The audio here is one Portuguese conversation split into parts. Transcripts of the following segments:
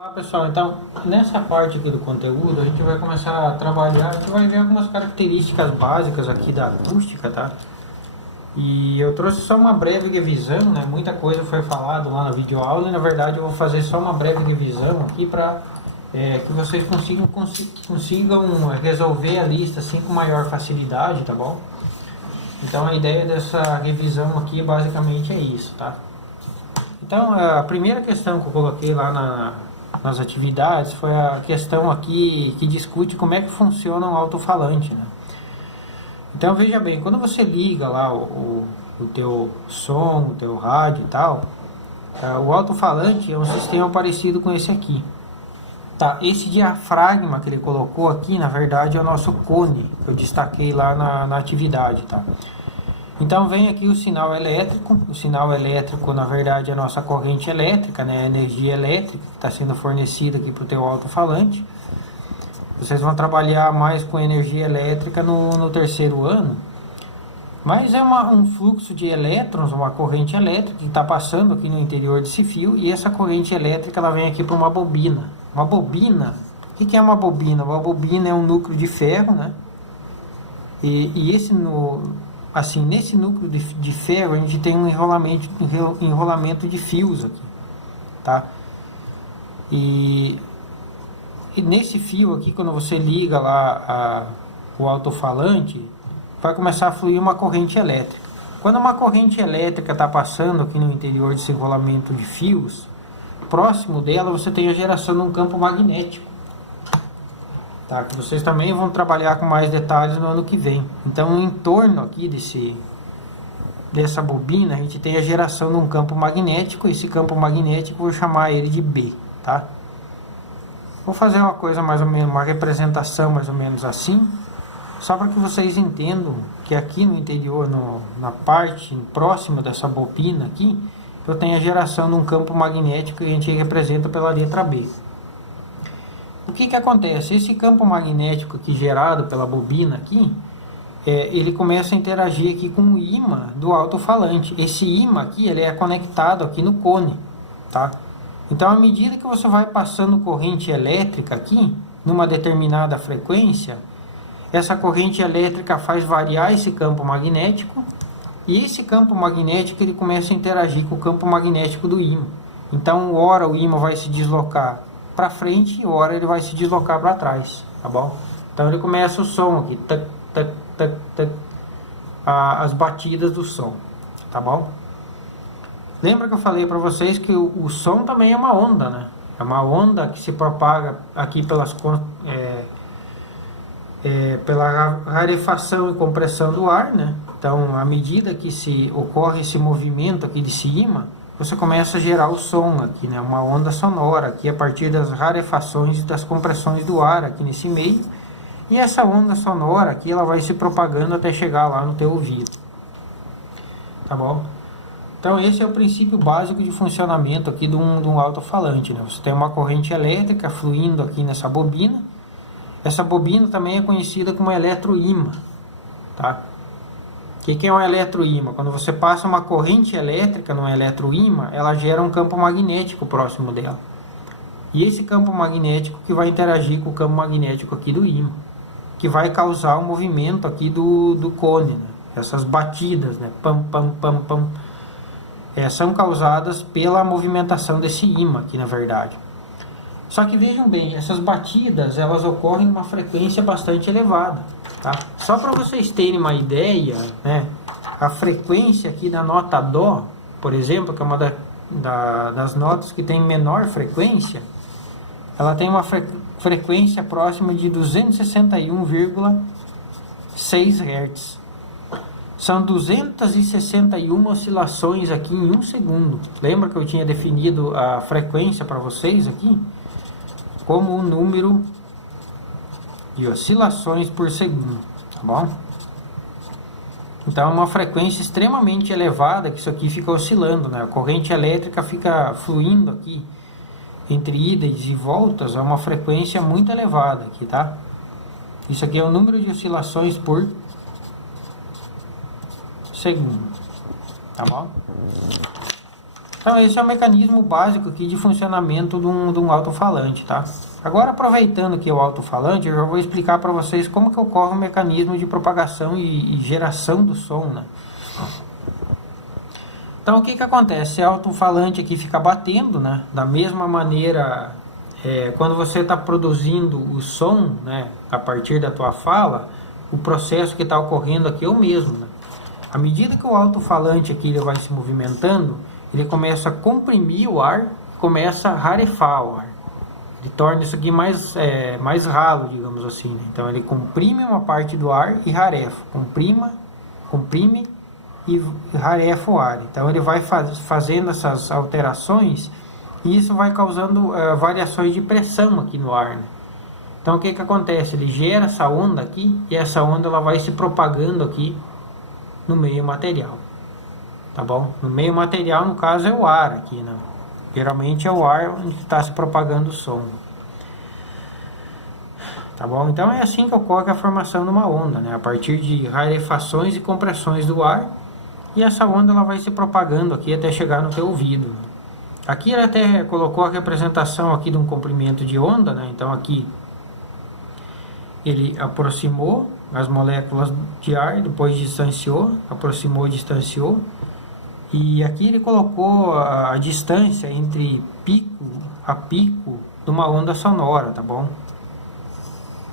Olá pessoal, então nessa parte aqui do conteúdo a gente vai começar a trabalhar, a gente vai ver algumas características básicas aqui da acústica, tá? E eu trouxe só uma breve revisão, né? Muita coisa foi falado lá na videoaula e na verdade eu vou fazer só uma breve revisão aqui para que vocês consigam resolver a lista assim com maior facilidade, tá bom? Então a ideia dessa revisão aqui basicamente é isso, tá? Então a primeira questão que eu coloquei lá nas atividades foi a questão aqui que discute como é que funciona um alto-falante, né? Então veja bem, quando você liga lá o teu som, o teu rádio e tal, o alto-falante é um sistema parecido com esse aqui. Tá, esse diafragma que ele colocou aqui, na verdade é o nosso cone, que eu destaquei lá na atividade, tá? Então vem aqui o sinal elétrico na verdade é a nossa corrente elétrica, né? A energia elétrica que está sendo fornecida aqui para o teu alto-falante. Vocês vão trabalhar mais com energia elétrica no terceiro ano, mas é um fluxo de elétrons, uma corrente elétrica que está passando aqui no interior desse fio, e essa corrente elétrica ela vem aqui para uma bobina. Uma bobina, o que é uma bobina? Uma bobina é um núcleo de ferro, né? E nesse núcleo de ferro a gente tem um enrolamento de fios aqui, tá? E nesse fio aqui, quando você liga lá o alto-falante, vai começar a fluir uma corrente elétrica. Quando uma corrente elétrica está passando aqui no interior desse enrolamento de fios, próximo dela você tem a geração de um campo magnético, tá? Que vocês também vão trabalhar com mais detalhes no ano que vem. Então, em torno aqui dessa bobina, a gente tem a geração de um campo magnético. Esse campo magnético, eu vou chamar ele de B, tá? Vou fazer uma coisa mais ou menos, uma representação mais ou menos assim, só para que vocês entendam que aqui no interior, na parte próxima dessa bobina aqui, eu tenho a geração de um campo magnético que a gente representa pela letra B. O que acontece? Esse campo magnético aqui gerado pela bobina aqui, ele começa a interagir aqui com o ímã do alto-falante. Esse ímã aqui, ele é conectado aqui no cone, tá? Então, à medida que você vai passando corrente elétrica aqui, numa determinada frequência, essa corrente elétrica faz variar esse campo magnético, e esse campo magnético ele começa a interagir com o campo magnético do ímã. Então, ora o ímã vai se deslocar para frente e ora ele vai se deslocar para trás, tá bom? Então ele começa o som aqui, tac, tac, tac, tac, as batidas do som, tá bom? Lembra que eu falei para vocês que o som também é uma onda, né? É uma onda que se propaga aqui pela rarefação e compressão do ar, né? Então, à medida que ocorre esse movimento aqui de cima, você começa a gerar o som aqui, né? Uma onda sonora aqui a partir das rarefações e das compressões do ar aqui nesse meio. E essa onda sonora aqui, ela vai se propagando até chegar lá no teu ouvido. Tá bom? Então esse é o princípio básico de funcionamento aqui de um alto-falante, né? Você tem uma corrente elétrica fluindo aqui nessa bobina. Essa bobina também é conhecida como eletroímã, tá? O que é um eletroímã? Quando você passa uma corrente elétrica no eletroímã, ela gera um campo magnético próximo dela. E esse campo magnético que vai interagir com o campo magnético aqui do ímã, que vai causar um movimento aqui do cone, né? Essas batidas, né? Pam, pam, pam, pam. São causadas pela movimentação desse ímã aqui, na verdade. Só que vejam bem, essas batidas, elas ocorrem em uma frequência bastante elevada, tá? Só para vocês terem uma ideia, né? A frequência aqui da nota Dó, por exemplo, que é uma das notas que tem menor frequência, ela tem uma frequência próxima de 261,6 Hz. São 261 oscilações aqui em 1 segundo. Lembra que eu tinha definido a frequência para vocês aqui? Como um número de oscilações por segundo, tá bom? Então é uma frequência extremamente elevada que isso aqui fica oscilando, né? A corrente elétrica fica fluindo aqui entre idas e voltas a uma frequência muito elevada aqui, tá? Isso aqui é o número de oscilações por segundo, tá bom? Então esse é o mecanismo básico aqui de funcionamento de um alto-falante, tá? Agora, aproveitando que é o alto-falante, eu já vou explicar para vocês como que ocorre o mecanismo de propagação e geração do som, né? Então o que acontece? Esse alto-falante aqui fica batendo, né? Da mesma maneira, quando você está produzindo o som, né? A partir da tua fala, o processo que está ocorrendo aqui é o mesmo, né? À medida que o alto-falante aqui ele vai se movimentando, ele começa a comprimir o ar, começa a rarefar o ar. Ele torna isso aqui mais ralo, digamos assim, né? Então ele comprime uma parte do ar e rarefa. Comprime e rarefa o ar. Então ele vai fazendo essas alterações e isso vai causando variações de pressão aqui no ar, né? Então o que acontece? Ele gera essa onda aqui e essa onda ela vai se propagando aqui no meio material, tá bom? No meio material, no caso, é o ar aqui, né? Geralmente é o ar onde está se propagando o som, tá bom? Então é assim que ocorre a formação de uma onda, né? A partir de rarefações e compressões do ar, e essa onda ela vai se propagando aqui até chegar no teu ouvido. Aqui ele até colocou a representação aqui de um comprimento de onda, né? Então aqui ele aproximou as moléculas de ar, depois distanciou, aproximou, distanciou. E aqui ele colocou a distância entre pico a pico de uma onda sonora, tá bom?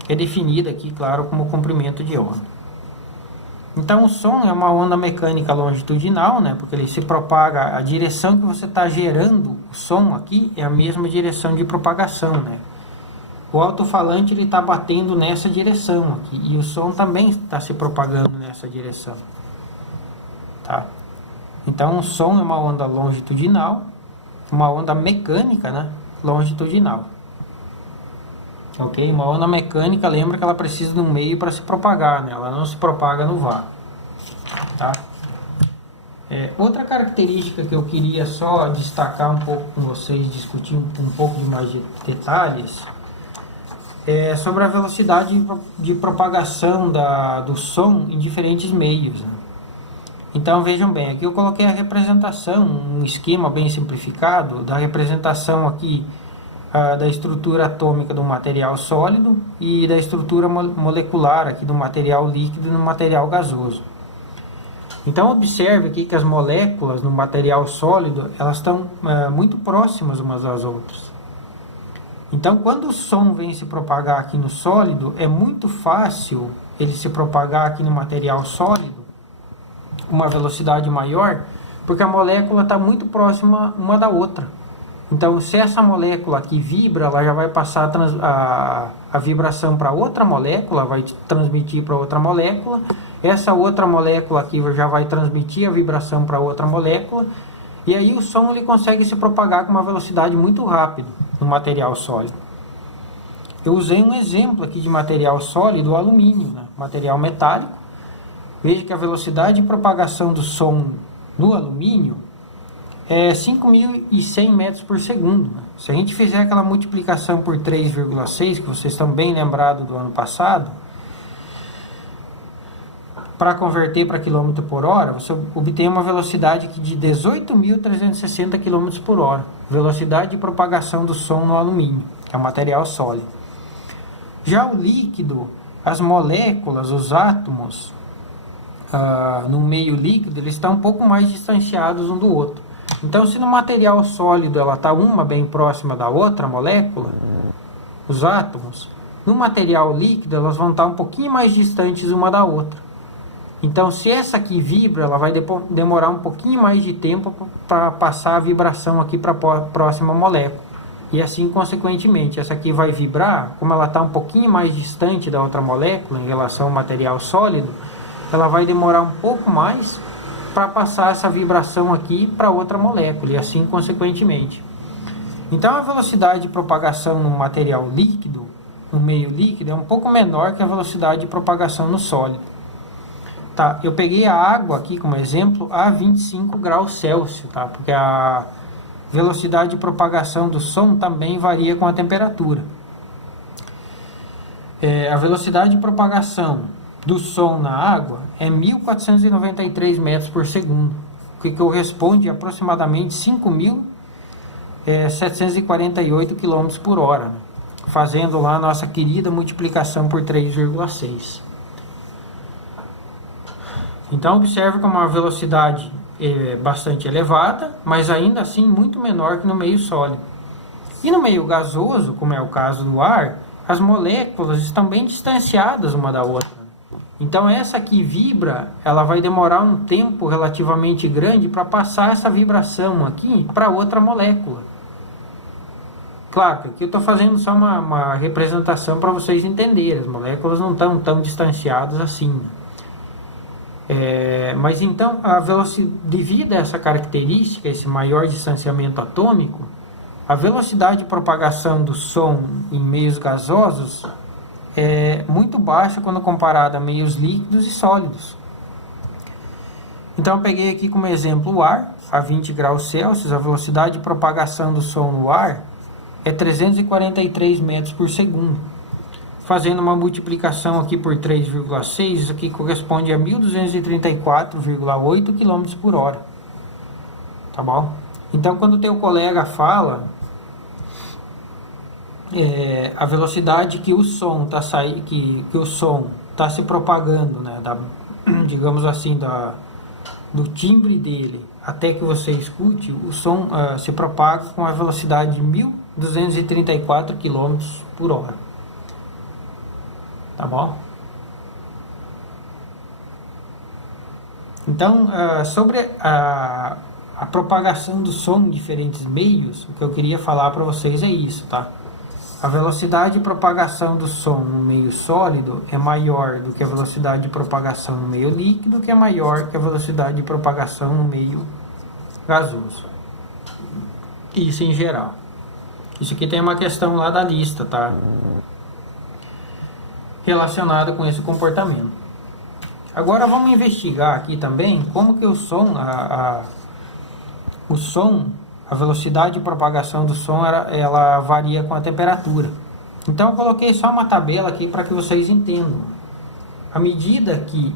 É definida aqui, claro, como comprimento de onda. Então o som é uma onda mecânica longitudinal, né? Porque ele se propaga, a direção que você está gerando o som aqui é a mesma direção de propagação, né? O alto-falante ele está batendo nessa direção aqui e o som também está se propagando nessa direção, tá? Então o som é uma onda longitudinal, uma onda mecânica, né? Longitudinal, ok? Uma onda mecânica, lembra que ela precisa de um meio para se propagar, né? Ela não se propaga no vácuo, tá? Outra característica que eu queria só destacar um pouco com vocês, discutir um pouco de mais detalhes, sobre a velocidade de propagação do som em diferentes meios, né? Então vejam bem, aqui eu coloquei a representação, um esquema bem simplificado da representação aqui da estrutura atômica do material sólido e da estrutura molecular aqui do material líquido e do material gasoso. Então observe aqui que as moléculas no material sólido elas estão muito próximas umas das outras. Então, quando o som vem se propagar aqui no sólido, é muito fácil ele se propagar aqui no material sólido com uma velocidade maior, porque a molécula está muito próxima uma da outra. Então, se essa molécula aqui vibra, ela já vai passar a vibração para outra molécula, vai transmitir para outra molécula. Essa outra molécula aqui já vai transmitir a vibração para outra molécula. E aí o som ele consegue se propagar com uma velocidade muito rápida no material sólido. Eu usei um exemplo aqui de material sólido, o alumínio, né? Material metálico. Veja que a velocidade de propagação do som no alumínio é 5.100 metros por segundo, né? Se a gente fizer aquela multiplicação por 3,6, que vocês estão bem lembrados do ano passado, para converter para km por hora, você obtém uma velocidade aqui de 18.360 km por hora. Velocidade de propagação do som no alumínio, que é um material sólido. Já o líquido, as moléculas, os átomos, no meio líquido, eles estão um pouco mais distanciados um do outro. Então, se no material sólido ela está uma bem próxima da outra molécula, os átomos, no material líquido elas vão estar um pouquinho mais distantes uma da outra. Então, se essa aqui vibra, ela vai demorar um pouquinho mais de tempo para passar a vibração aqui para a próxima molécula. E assim, consequentemente, essa aqui vai vibrar, como ela está um pouquinho mais distante da outra molécula em relação ao material sólido, ela vai demorar um pouco mais para passar essa vibração aqui para outra molécula, e assim, consequentemente. Então, a velocidade de propagação no material líquido, no meio líquido, é um pouco menor que a velocidade de propagação no sólido. Tá, eu peguei a água aqui como exemplo a 25 graus Celsius, tá? Porque a velocidade de propagação do som também varia com a temperatura. A velocidade de propagação do som na água é 1.493 metros por segundo. que corresponde a aproximadamente 5.748 km por hora, né? Fazendo lá a nossa querida multiplicação por 3,6. Então observe que é uma velocidade bastante elevada, mas ainda assim muito menor que no meio sólido. E no meio gasoso, como é o caso do ar, as moléculas estão bem distanciadas uma da outra. Então essa que vibra, ela vai demorar um tempo relativamente grande para passar essa vibração aqui para outra molécula. Claro que aqui eu estou fazendo só uma representação para vocês entenderem. As moléculas não estão tão distanciadas assim. Mas então, devido a essa característica, esse maior distanciamento atômico, a velocidade de propagação do som em meios gasosos é muito baixa quando comparada a meios líquidos e sólidos. Então eu peguei aqui como exemplo o ar, a 20 graus Celsius, a velocidade de propagação do som no ar é 343 metros por segundo. Fazendo uma multiplicação aqui por 3,6, isso aqui corresponde a 1.234,8 km por hora. Tá bom? Então, quando o teu colega fala a velocidade que o som está que o som está se propagando, né, digamos assim, do timbre dele até que você escute, o som se propaga com a velocidade de 1.234 km por hora. Tá bom? Então, sobre a propagação do som em diferentes meios, o que eu queria falar para vocês é isso, tá? A velocidade de propagação do som no meio sólido é maior do que a velocidade de propagação no meio líquido, que é maior que a velocidade de propagação no meio gasoso. Isso em geral. Isso aqui tem uma questão lá da lista, tá? Relacionada com esse comportamento. Agora vamos investigar aqui também como que o som, a velocidade de propagação do som, ela varia com a temperatura. Então eu coloquei só uma tabela aqui para que vocês entendam. À medida que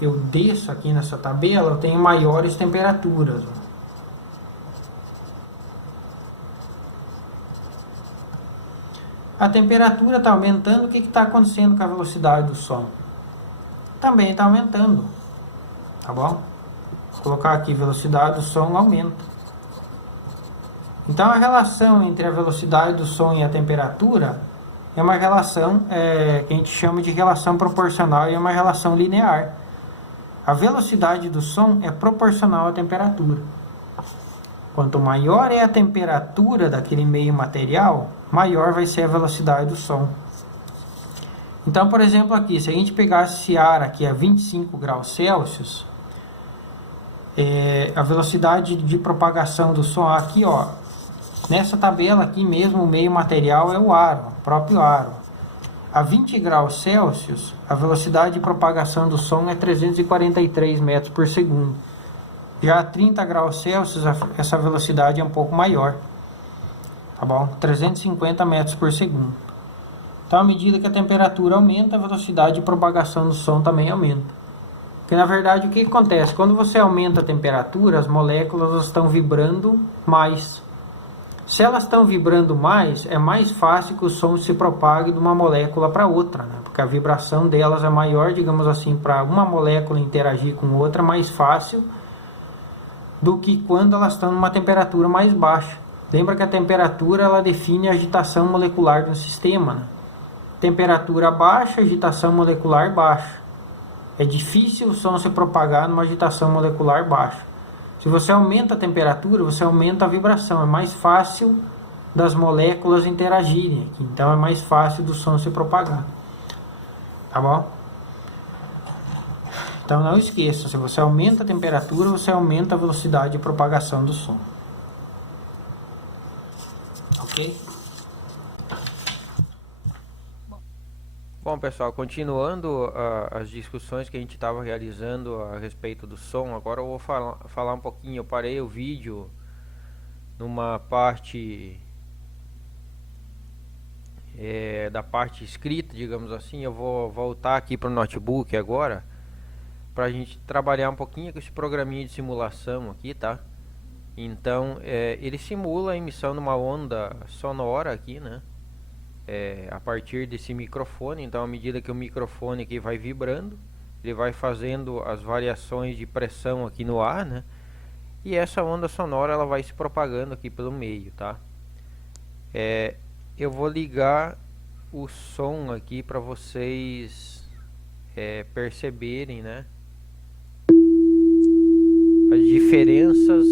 eu desço aqui nessa tabela, eu tenho maiores temperaturas. A temperatura está aumentando, o que está acontecendo com a velocidade do som? Também está aumentando. Tá bom? Vou colocar aqui, velocidade do som aumenta. Então a relação entre a velocidade do som e a temperatura é uma relação que a gente chama de relação proporcional e é uma relação linear. A velocidade do som é proporcional à temperatura. Quanto maior é a temperatura daquele meio material, maior vai ser a velocidade do som. Então, por exemplo, aqui, se a gente pegasse esse ar aqui a 25 graus Celsius, a velocidade de propagação do som aqui, ó, nessa tabela aqui mesmo, o meio material é o ar, o próprio ar. A 20 graus Celsius, a velocidade de propagação do som é 343 metros por segundo. Já a 30 graus Celsius, essa velocidade é um pouco maior. Tá bom? 350 metros por segundo. Então, à medida que a temperatura aumenta, a velocidade de propagação do som também aumenta. Porque, na verdade, o que acontece? Quando você aumenta a temperatura, as moléculas estão vibrando mais. Se elas estão vibrando mais, é mais fácil que o som se propague de uma molécula para outra, né? Porque a vibração delas é maior, digamos assim, para uma molécula interagir com outra, é mais fácil do que quando elas estão numa temperatura mais baixa. Lembra que a temperatura ela define a agitação molecular do sistema, né? Temperatura baixa, agitação molecular baixa. É difícil o som se propagar numa agitação molecular baixa. Se você aumenta a temperatura, você aumenta a vibração. É mais fácil das moléculas interagirem aqui. Então é mais fácil do som se propagar. Tá bom? Então não esqueça, se você aumenta a temperatura, você aumenta a velocidade de propagação do som. Ok? Bom, pessoal, continuando as discussões que a gente estava realizando a respeito do som, agora eu vou falar um pouquinho. Eu parei o vídeo numa parte da parte escrita, digamos assim. Eu vou voltar aqui para o notebook agora pra gente trabalhar um pouquinho com esse programinha de simulação aqui, tá? Então, ele simula a emissão de uma onda sonora aqui, né? A partir desse microfone. Então, à medida que o microfone aqui vai vibrando, ele vai fazendo as variações de pressão aqui no ar, né? E essa onda sonora ela vai se propagando aqui pelo meio, tá? Eu vou ligar o som aqui para vocês perceberem, né? As diferenças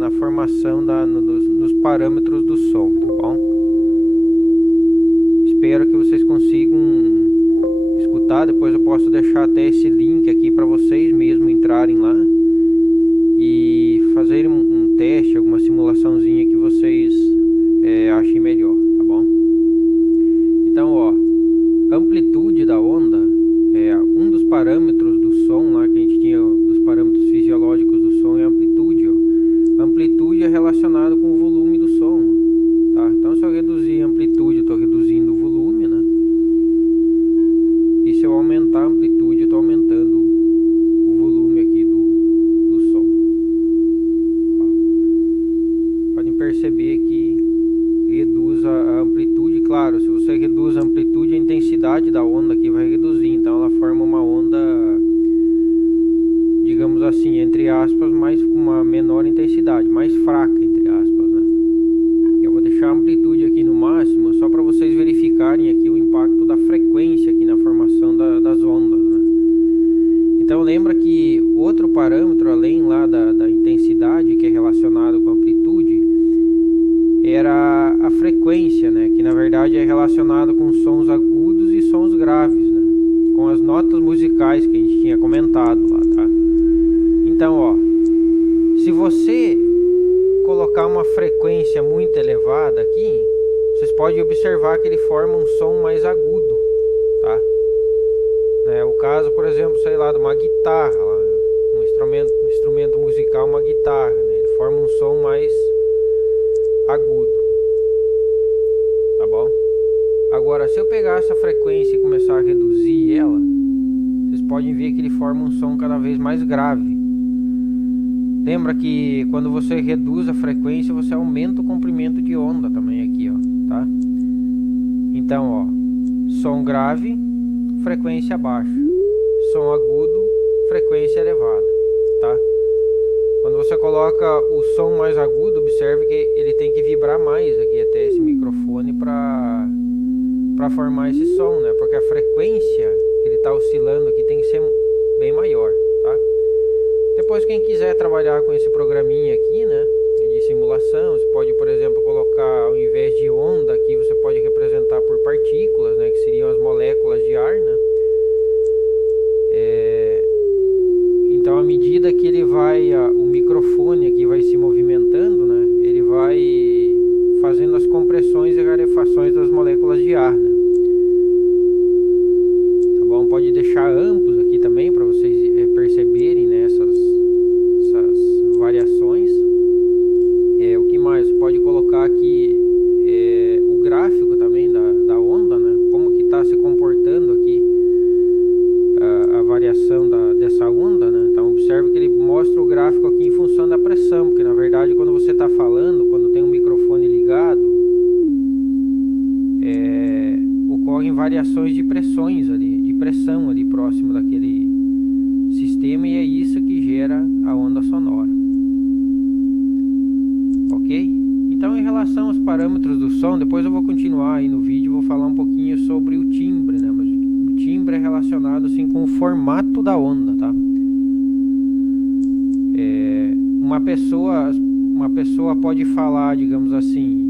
na formação nos parâmetros do som, tá bom? Espero que vocês consigam escutar. Depois eu posso deixar até esse link aqui para vocês mesmo entrarem lá e fazerem um teste, alguma simulaçãozinha que vocês achem melhor, tá bom? Então, ó, amplitude da onda é um dos parâmetros do som lá que a gente tinha, dos parâmetros fisiológicos do som é a amplitude, ó. Amplitude é relacionado com o volume do som, tá? Então, se eu reduzir a amplitude, eu estou reduzindo o volume, né? E se eu aumentar a amplitude, eu estou aumentando o volume aqui do som. Ó. Podem perceber que reduz a amplitude. Claro, se você reduz a amplitude, a intensidade da onda aqui vai reduzir. Então ela forma uma onda, digamos assim, entre aspas, mais com uma menor intensidade, mais fraca, entre aspas, né? Eu vou deixar a amplitude aqui no máximo, só para vocês verificarem aqui o impacto da frequência aqui na formação das ondas, né? Então lembra que outro parâmetro, além lá da intensidade, que é relacionado com a amplitude, era a frequência, né? Que na verdade é relacionado com sons agudos e sons graves, né? Com as notas musicais que a gente tinha comentado lá, tá? Então, ó, se você colocar uma frequência muito elevada aqui, vocês podem observar que ele forma um som mais agudo, tá? O caso, por exemplo, sei lá, de uma guitarra, um instrumento musical, uma guitarra, né? Ele forma um som mais agudo, tá bom? Agora, se eu pegar essa frequência e começar a reduzir ela, vocês podem ver que ele forma um som cada vez mais grave. Lembra que quando você reduz a frequência, você aumenta o comprimento de onda também aqui, ó, tá? Então, ó, som grave, frequência baixa. Som agudo, frequência elevada, tá? Quando você coloca o som mais agudo, observe que ele tem que vibrar mais aqui até esse microfone para formar esse som, né? Porque a frequência que ele está oscilando aqui tem que ser bem maior, tá? Depois, quem quiser trabalhar com esse programinha aqui, né, de simulação, você pode, por exemplo, colocar, ao invés de onda aqui, você pode representar por partículas, né, que seriam as moléculas de ar, né? Então, à medida que ele vai, o microfone aqui vai se movimentando, né, ele vai fazendo as compressões e rarefações das moléculas de ar, né? Tá bom? Pode deixar amplos aqui também para vocês perceberem, né, essas variações. O que mais? Pode colocar aqui o gráfico também da onda, né? Como que está se comportando aqui a variação dessa onda, né? Então observe que ele mostra o gráfico aqui em função da pressão, porque na verdade quando você está falando, quando tem um microfone ligado, ocorrem variações de pressões ali, de pressão ali próximo daquele sistema, e é isso que gera a onda sonora. Ok? Então, em relação aos parâmetros do som, depois eu vou continuar aí no vídeo, vou falar um pouquinho sobre o timbre, né? Mas o timbre é relacionado assim com o formato da onda, tá? Uma pessoa pode falar, digamos assim,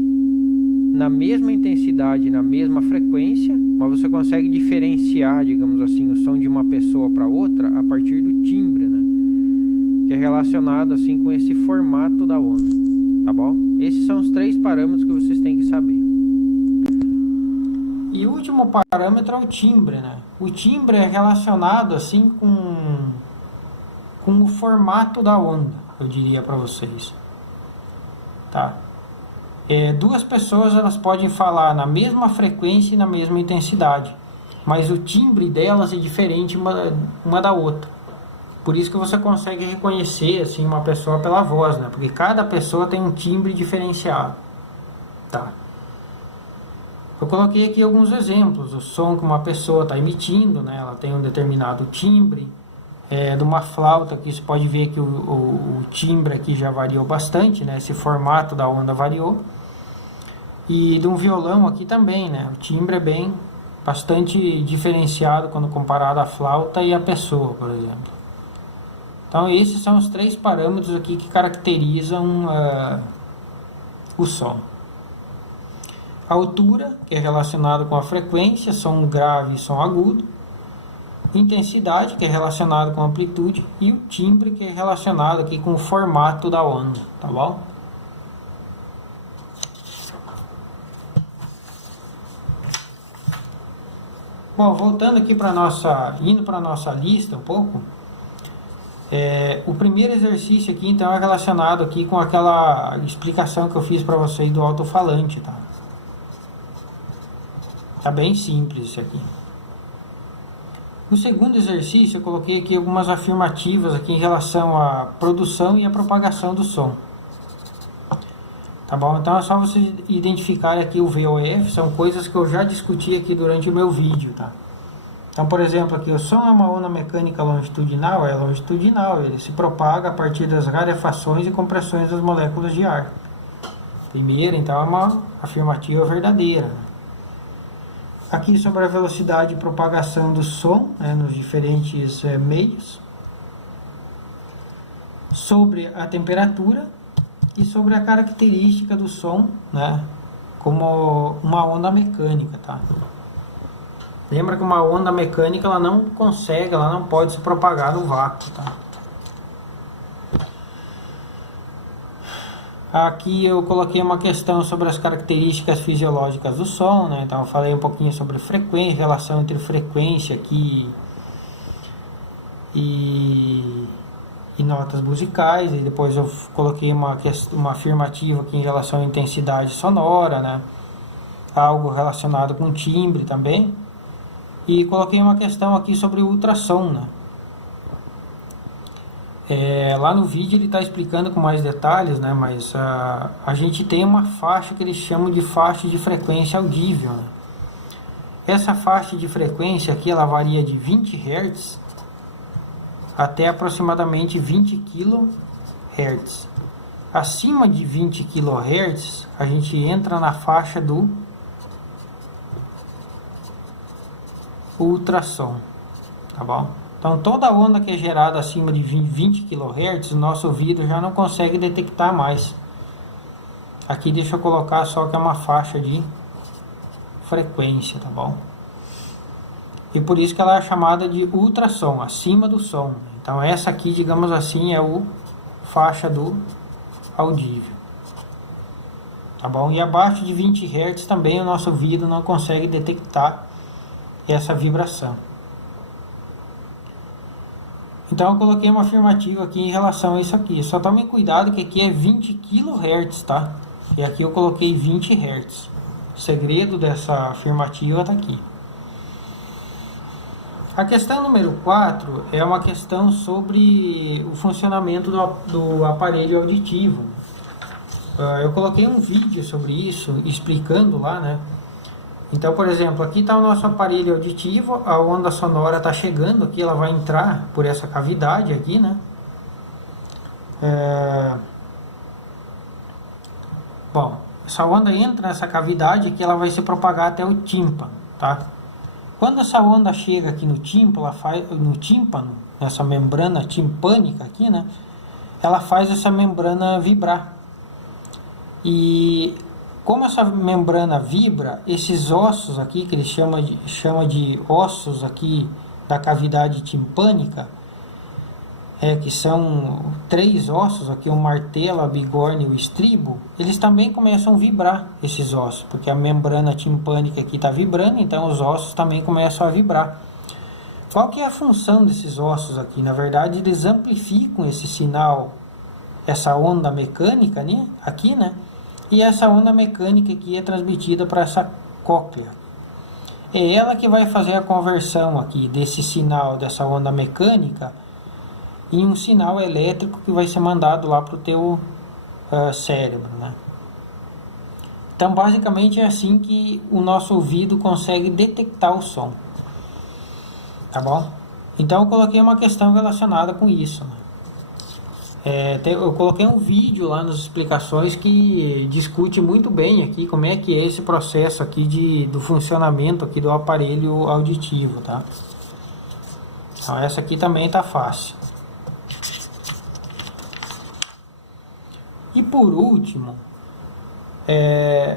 na mesma intensidade, na mesma frequência, mas você consegue diferenciar, digamos assim, o som de uma pessoa para outra a partir do timbre, né? Que é relacionado assim com esse formato da onda, tá bom? Esses são os 3 parâmetros que vocês têm que saber. E o último parâmetro é o timbre, né? O timbre é relacionado assim com o formato da onda, eu diria para vocês, tá? Duas pessoas elas podem falar na mesma frequência e na mesma intensidade, mas o timbre delas é diferente uma da outra, Por isso que você consegue reconhecer assim uma pessoa pela voz, né? Porque cada pessoa tem um timbre diferenciado, tá? Eu coloquei aqui alguns exemplos. O som que uma pessoa está emitindo, né? Ela tem um determinado timbre. De uma flauta aqui você pode ver que o timbre aqui já variou bastante, né? Esse formato da onda variou. E de um violão aqui também, né? O timbre é bastante diferenciado quando comparado à flauta e à pessoa, por exemplo. Então esses são os 3 parâmetros aqui que caracterizam o som. A altura, que é relacionado com a frequência, som grave e som agudo. Intensidade, que é relacionado com a amplitude. E o timbre, que é relacionado aqui com o formato da onda, tá bom? Bom, voltando aqui indo para a nossa lista um pouco. O primeiro exercício aqui, então, é relacionado aqui com aquela explicação que eu fiz para vocês do alto-falante, tá? Tá bem simples isso aqui. No segundo exercício, eu coloquei aqui algumas afirmativas aqui em relação à produção e à propagação do som. Tá bom? Então é só vocês identificarem aqui o VOF, são coisas que eu já discuti aqui durante o meu vídeo, tá? Então, por exemplo, aqui o som é uma onda mecânica longitudinal, é longitudinal, ele se propaga a partir das rarefações e compressões das moléculas de ar. Primeiro, então, é uma afirmativa verdadeira. Aqui sobre a velocidade de propagação do som, né, nos diferentes meios. Sobre a temperatura e sobre a característica do som, né, como uma onda mecânica, tá? Lembra que uma onda mecânica ela não pode se propagar no vácuo, tá? Aqui eu coloquei uma questão sobre as características fisiológicas do som, né? Então eu falei um pouquinho sobre frequência, relação entre frequência aqui e notas musicais, e depois eu coloquei uma afirmativa aqui em relação à intensidade sonora, né? Algo relacionado com timbre também. E coloquei uma questão aqui sobre o ultrassom, né? Lá no vídeo ele está explicando com mais detalhes, né? Mas a gente tem uma faixa que eles chamam de faixa de frequência audível, né? Essa faixa de frequência aqui ela varia de 20 Hz até aproximadamente 20 kHz. Acima de 20 kHz a gente entra na faixa do ultrassom, tá bom? Então toda onda que é gerada acima de 20 kHz, o nosso ouvido já não consegue detectar mais. Aqui deixa eu colocar só que é uma faixa de frequência, tá bom? E por isso que ela é chamada de ultrassom, acima do som. Então essa aqui, digamos assim, é o faixa do audível, tá bom? E abaixo de 20 Hz também o nosso ouvido não consegue detectar essa vibração. Então eu coloquei uma afirmativa aqui em relação a isso aqui. Só tomem cuidado que aqui é 20 kHz, tá? E aqui eu coloquei 20 Hz. O segredo dessa afirmativa está aqui. A questão número 4 é uma questão sobre o funcionamento do aparelho auditivo. Eu coloquei um vídeo sobre isso, explicando lá, né? Então, por exemplo, aqui está o nosso aparelho auditivo, a onda sonora está chegando aqui, ela vai entrar por essa cavidade aqui, né? Bom, essa onda entra nessa cavidade aqui, ela vai se propagar até o tímpano, tá? Quando essa onda chega aqui no tímpano, nessa membrana timpânica aqui, né? Ela faz essa membrana vibrar. E como essa membrana vibra, esses ossos aqui, que ele chama de ossos aqui da cavidade timpânica, que são 3 ossos, aqui o martelo, a bigorna e o estribo, eles também começam a vibrar, esses ossos, porque a membrana timpânica aqui está vibrando, então os ossos também começam a vibrar. Qual que é a função desses ossos aqui? Na verdade, eles amplificam esse sinal, essa onda mecânica, né? Aqui, né? E essa onda mecânica aqui é transmitida para essa cóclea. É ela que vai fazer a conversão aqui desse sinal, dessa onda mecânica, e um sinal elétrico que vai ser mandado lá para o teu cérebro, né? Então, basicamente é assim que o nosso ouvido consegue detectar o som, tá bom? Então, eu coloquei uma questão relacionada com isso, né? Eu coloquei um vídeo lá nas explicações que discute muito bem aqui como é que é esse processo aqui do funcionamento aqui do aparelho auditivo, tá? Então, essa aqui também tá fácil. E por último,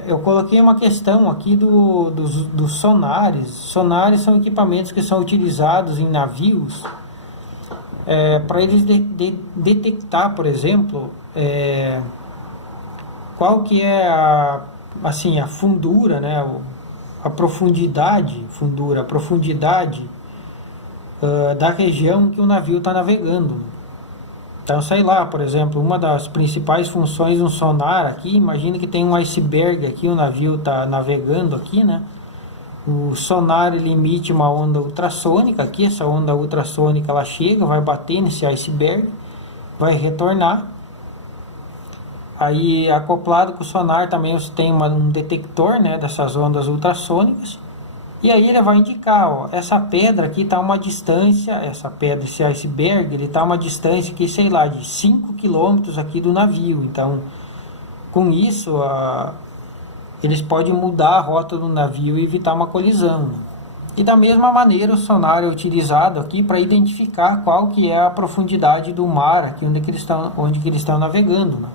eu coloquei uma questão aqui dos sonares. Sonares são equipamentos que são utilizados em navios para eles detectar, por exemplo, qual que é a fundura, né, a profundidade da região que o navio está navegando. Então, sei lá, por exemplo, uma das principais funções de um sonar aqui, imagina que tem um iceberg aqui, o navio está navegando aqui, né? O sonar ele emite uma onda ultrassônica aqui, essa onda ultrassônica ela chega, vai bater nesse iceberg, vai retornar. Aí, acoplado com o sonar também você tem um detector, né, dessas ondas ultrassônicas. E aí ele vai indicar, ó, essa pedra aqui está a uma distância, esse iceberg, ele está a uma distância aqui, sei lá, de 5 km aqui do navio. Então, com isso, eles podem mudar a rota do navio e evitar uma colisão. E da mesma maneira, o sonar é utilizado aqui para identificar qual que é a profundidade do mar, aqui onde que eles estão navegando, né?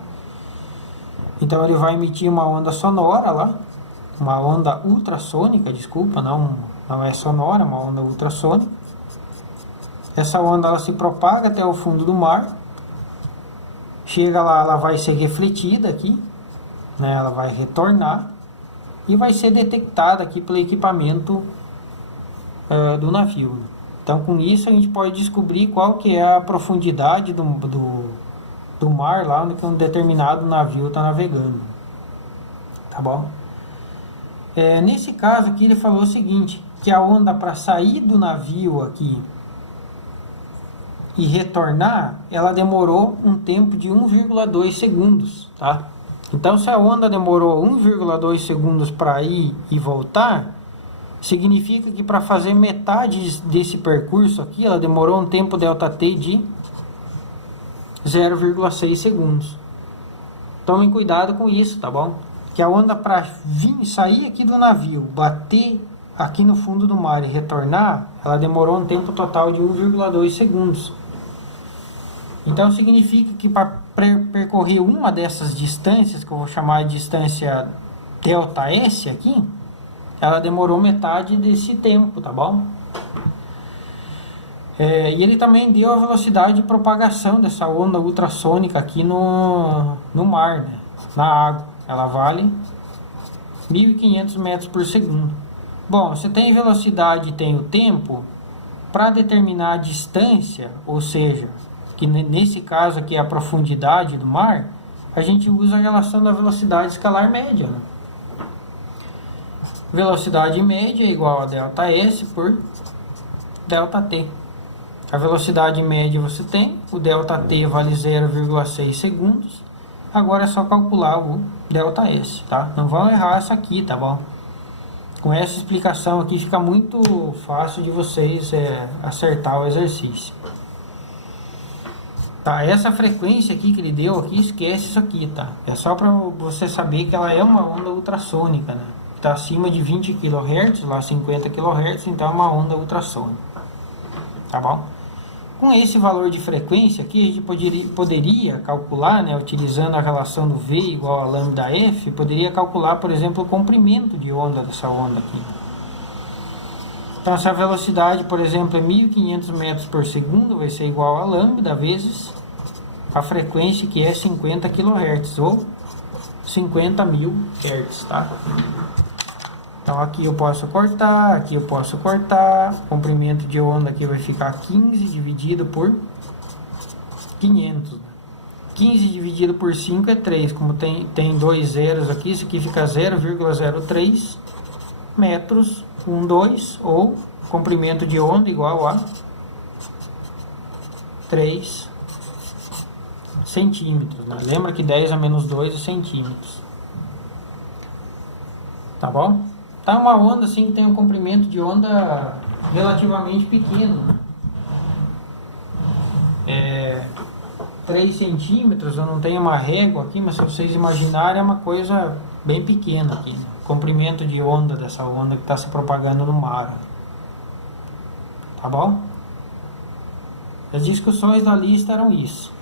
Então, ele vai emitir uma onda sonora lá, uma onda ultrassônica, desculpa, não é sonora, uma onda ultrassônica. Essa onda ela se propaga até o fundo do mar, chega lá, ela vai ser refletida aqui, né, ela vai retornar e vai ser detectada aqui pelo equipamento do navio. Então, com isso a gente pode descobrir qual que é a profundidade do mar lá onde um determinado navio está navegando, tá bom? Nesse caso aqui ele falou o seguinte, que a onda para sair do navio aqui e retornar, ela demorou um tempo de 1,2 segundos, tá? Então, se a onda demorou 1,2 segundos para ir e voltar, significa que para fazer metade desse percurso aqui, ela demorou um tempo ΔT de 0,6 segundos. Tomem cuidado com isso, tá bom? Que a onda para sair aqui do navio, bater aqui no fundo do mar e retornar, ela demorou um tempo total de 1,2 segundos. Então significa que para percorrer uma dessas distâncias, que eu vou chamar de distância ΔS aqui, ela demorou metade desse tempo, tá bom? E ele também deu a velocidade de propagação dessa onda ultrassônica aqui no mar, né? Na água. Ela vale 1.500 metros por segundo. Bom, você tem velocidade e tem o tempo. Para determinar a distância, ou seja, que nesse caso aqui é a profundidade do mar, a gente usa a relação da velocidade escalar média, né? Velocidade média é igual a ΔS por ΔT. A velocidade média você tem, o ΔT vale 0,6 segundos. Agora é só calcular o ΔS, tá? Não vão errar essa aqui, tá bom? Com essa explicação aqui fica muito fácil de vocês acertar o exercício. Tá, essa frequência aqui que ele deu aqui, esquece isso aqui, tá? É só para você saber que ela é uma onda ultrassônica, né? Está acima de 20 kHz, lá 50 kHz, então é uma onda ultrassônica. Tá bom? Com esse valor de frequência aqui, a gente poderia calcular, né, utilizando a relação do V igual a lambda F, poderia calcular, por exemplo, o comprimento de onda dessa onda aqui. Então, se a velocidade, por exemplo, é 1.500 metros por segundo, vai ser igual a lambda vezes a frequência que é 50 kHz, ou 50.000 Hz, tá? Então, aqui eu posso cortar, aqui eu posso cortar. O comprimento de onda aqui vai ficar 15 dividido por 500. 15 dividido por 5 é 3. Como tem dois zeros aqui, isso aqui fica 0,03 metros, 12, ou comprimento de onda igual a 3 centímetros, né? Lembra que 10 a menos 2 é centímetros. Tá bom? Tá uma onda assim que tem um comprimento de onda relativamente pequeno. 3 centímetros, eu não tenho uma régua aqui, mas se vocês imaginarem é uma coisa bem pequena aqui. Né? Comprimento de onda dessa onda que está se propagando no mar. Tá bom? As discussões da lista eram isso.